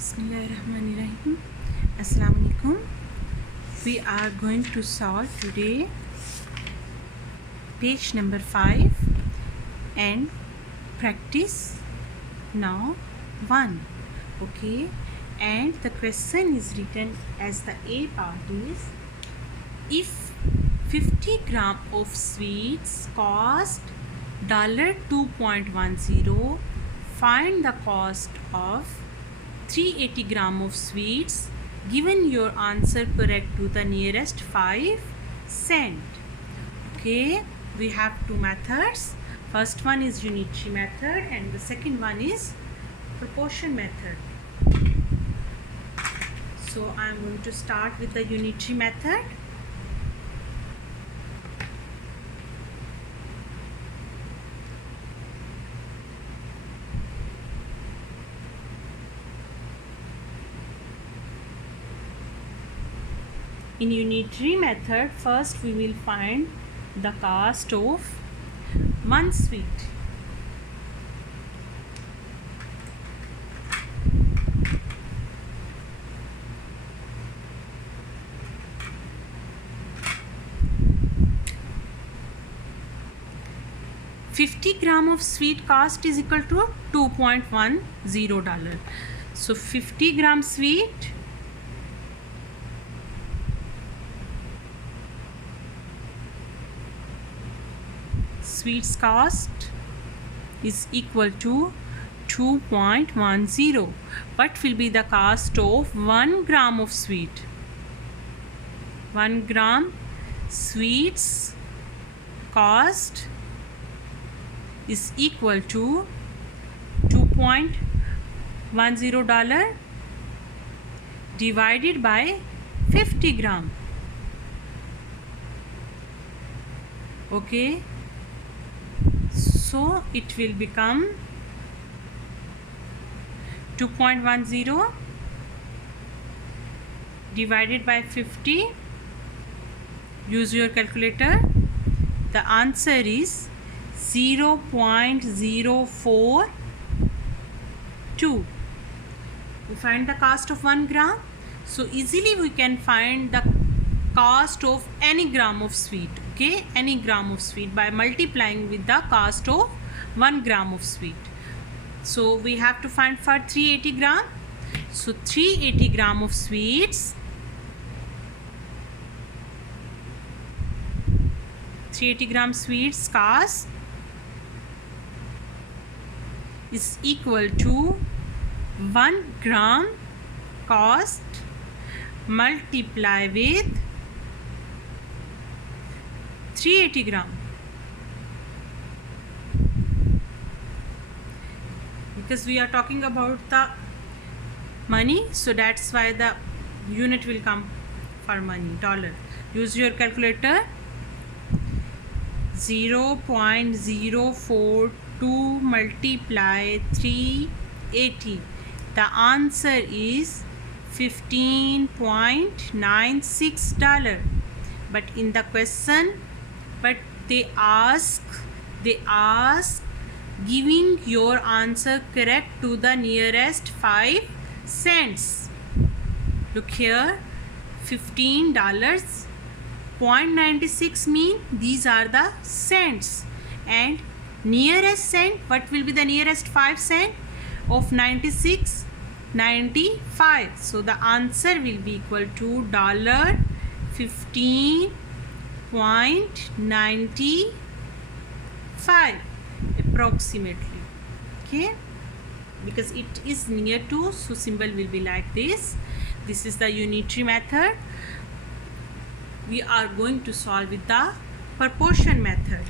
Bismillahirrahmanirrahim. Assalamu alaikum. We are going to solve today page number 5 and practice now 1. Okay, and the question is written as the A part is, if 50 gram of sweets cost $2.10, find the cost of 380 gram of sweets. Given your answer correct to the nearest 5 cent. Okay, we have two methods. First one is unitary method and the second one is proportion method. So I am going to start with the unitary method. In unitary method, first we will find the cost of one sweet. $50 gram of sweet cost is equal to $2.10. So 50 gram sweet sweets cost is equal to 2.10. What will be the cost of 1 gram of sweet? 1 gram sweets cost is equal to $2.10 divided by 50 gram. Okay, so it will become 2.10 divided by 50. Use your calculator. The answer is 0.042. We find the cost of 1 gram. So easily we can find the cost of any gram of sweet. Okay, any gram of sweet by multiplying with the cost of 1 gram of sweet. So we have to find for 380 gram. So 380 gram of sweets, 380 gram sweets cost is equal to 1 gram cost multiply with 380 gram. Because we are talking about the money, so that's why the unit will come for money, dollar. Use your calculator. 0.042 multiply 380. The answer is $15.96. But in the question, but they ask giving your answer correct to the nearest 5 cents. Look here, $15. 0.96 mean these are the cents, and nearest cent, what will be the nearest 5 cent of 96? 95. So the answer will be equal to $15.95 approximately. Okay, because it is near to, so symbol will be like this. This is the unitary method. We are going to solve with the proportion method.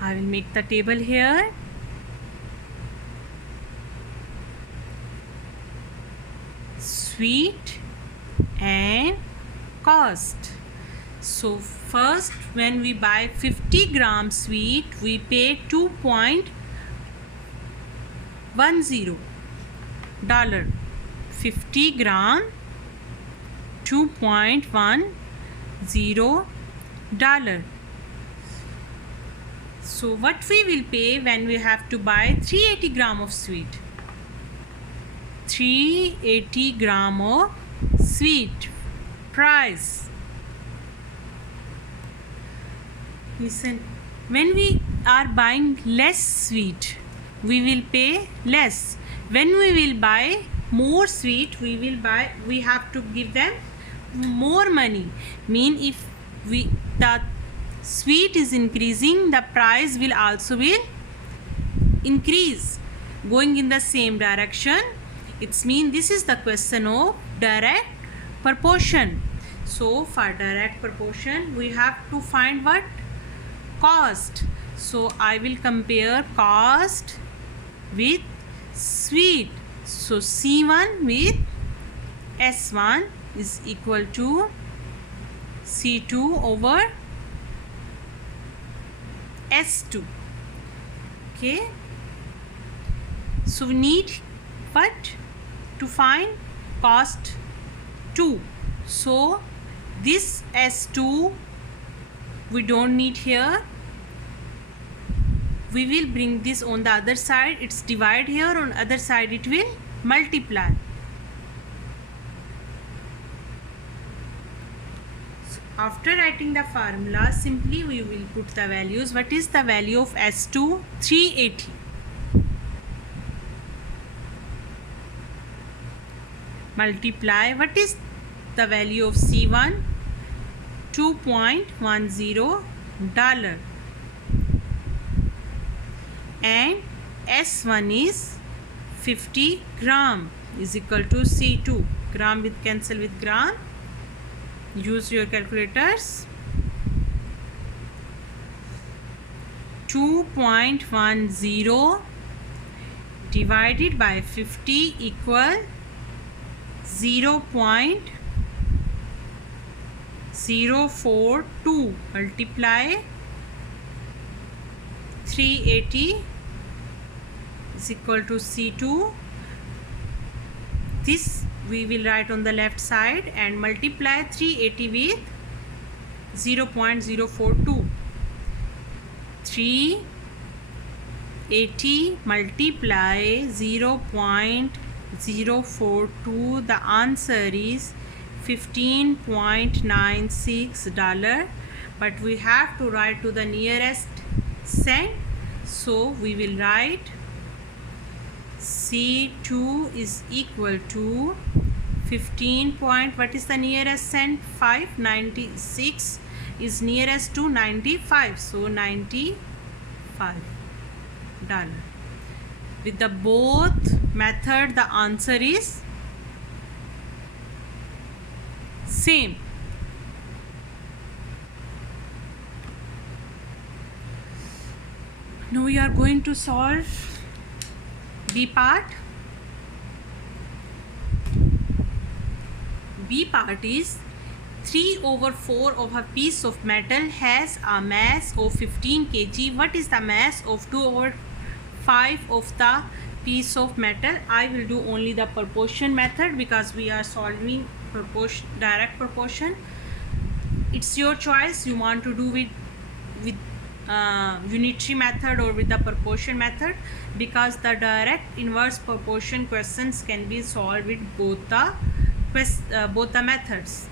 I will make the table here. Sweet and cost. So first, when we buy 50 gram sweet, we pay $2.10 50 gram, $2.10. So what we will pay when we have to buy 380 gram of sweet? 380 gram of sweet. Price. Listen, when we are buying less sweet, we will pay less. When we will buy more sweet, we have to give them more money. Mean if the sweet is increasing, the price will also increase, going in the same direction. It's mean this is the question of direct proportion. So for direct proportion, we have to find what? Cost. So I will compare cost with sweet. So C1 with S1 is equal to C2 over S2. Okay. So we need what? To find cost 2. So this S2 we don't need here. We will bring this on the other side. It's divide here, on other side it will multiply. So after writing the formula, simply we will put the values. What is the value of S2? 380. Multiply, what is the value of C1? $2.10. And S1 is 50 gram is equal to C2. Gram with cancel with gram. Use your calculators. 2.10 divided by 50 equal 0.042. Multiply 380 is equal to C2. This we will write on the left side and multiply 380 with 0.042. 380 multiply 0.042. The answer is $15.96. But we have to write to the nearest cent. So we will write C2 is equal to 15 point, what is the nearest cent? 596 is nearest to 95. So $95. With the both method, the answer is same. Now we are going to solve B part. B part is 3/4 of a piece of metal has a mass of 15 kg. What is the mass of 2/5 of the piece of metal? I will do only the proportion method because we are solving direct proportion. It's your choice. You want to do with unitary method or with the proportion method, because the direct inverse proportion questions can be solved with both the methods.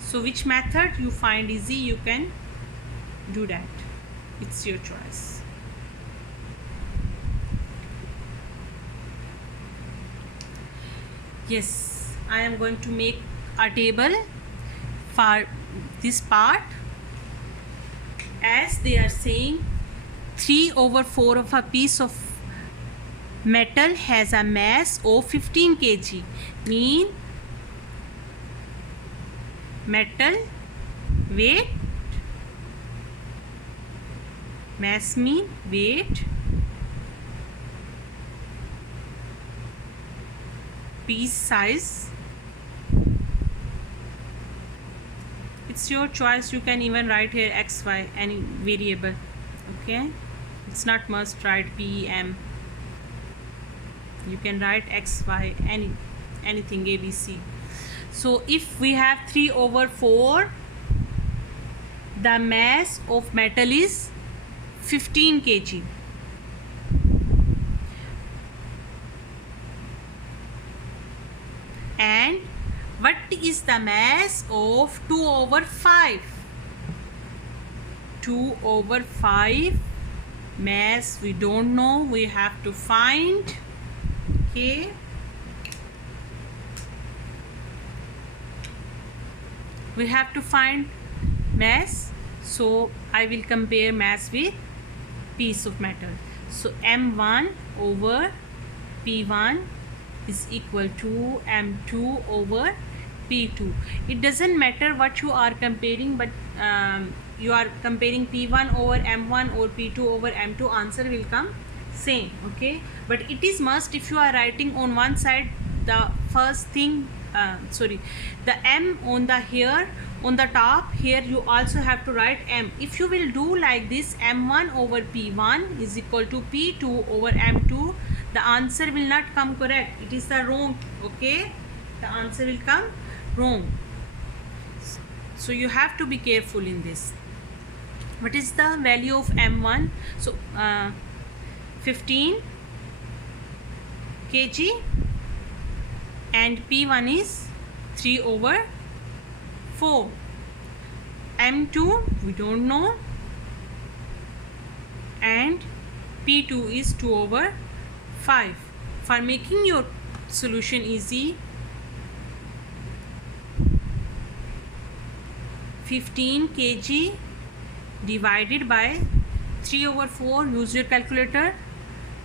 So which method you find easy, you can do that. It's your choice. Yes, I am going to make a table for this part. As they are saying 3/4 of a piece of metal has a mass of 15 kg. Mean metal weight, mass mean weight, piece size. It's your choice. You can even write here xy, any variable. Okay, it's not must write PEM. You can write x, y, anything a, b, c. So if we have 3/4, the mass of metal is 15 kg. And what is the mass of 2/5? 2/5 mass we don't know, we have to find. Okay, we have to find mass. So I will compare mass with piece of metal. So m1 over p1 is equal to m2 over p2. It doesn't matter what you are comparing, but you are comparing p1 over m1 or p2 over m2, answer will come same. Okay, but it is must, if you are writing on one side the first thing, the m on the here on the top, here you also have to write m. If you will do like this, m1 over p1 is equal to p2 over m2, the answer will not come correct, it is the wrong. Okay, the answer will come wrong. So you have to be careful in this. What is the value of m1? So 15 kg, and p1 is 3/4. m2 we don't know, and p2 is 2/5. For making your solution easy, 15 kg divided by 3/4, use your calculator,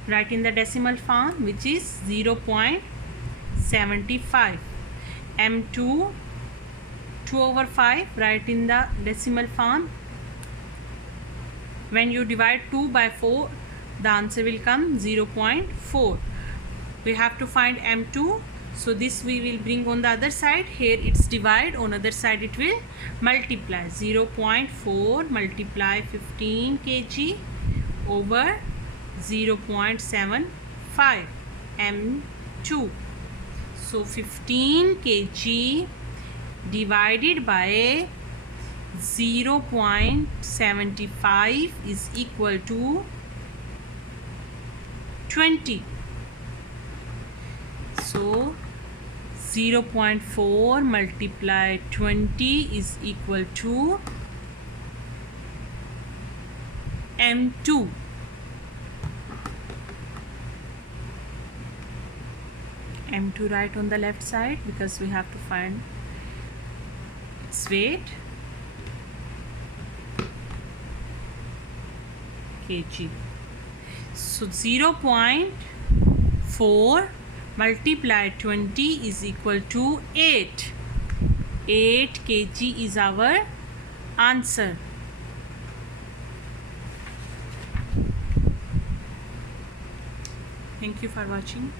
write in the decimal form, which is 0.75. m2 2/5, write in the decimal form. When you divide 2 by 4, the answer will come 0.4. We have to find m2, so this we will bring on the other side. Here it's divide, on other side it will multiply. 0.4 multiply 15 kg over 0.75 m2. So 15 kg divided by 0.75 is equal to 20. So 0.4 multiply 20 is equal to m2. m2 write on the left side because we have to find its weight, kg. So 0.4 multiply 20 is equal to 8. 8 kg is our answer. Thank you for watching.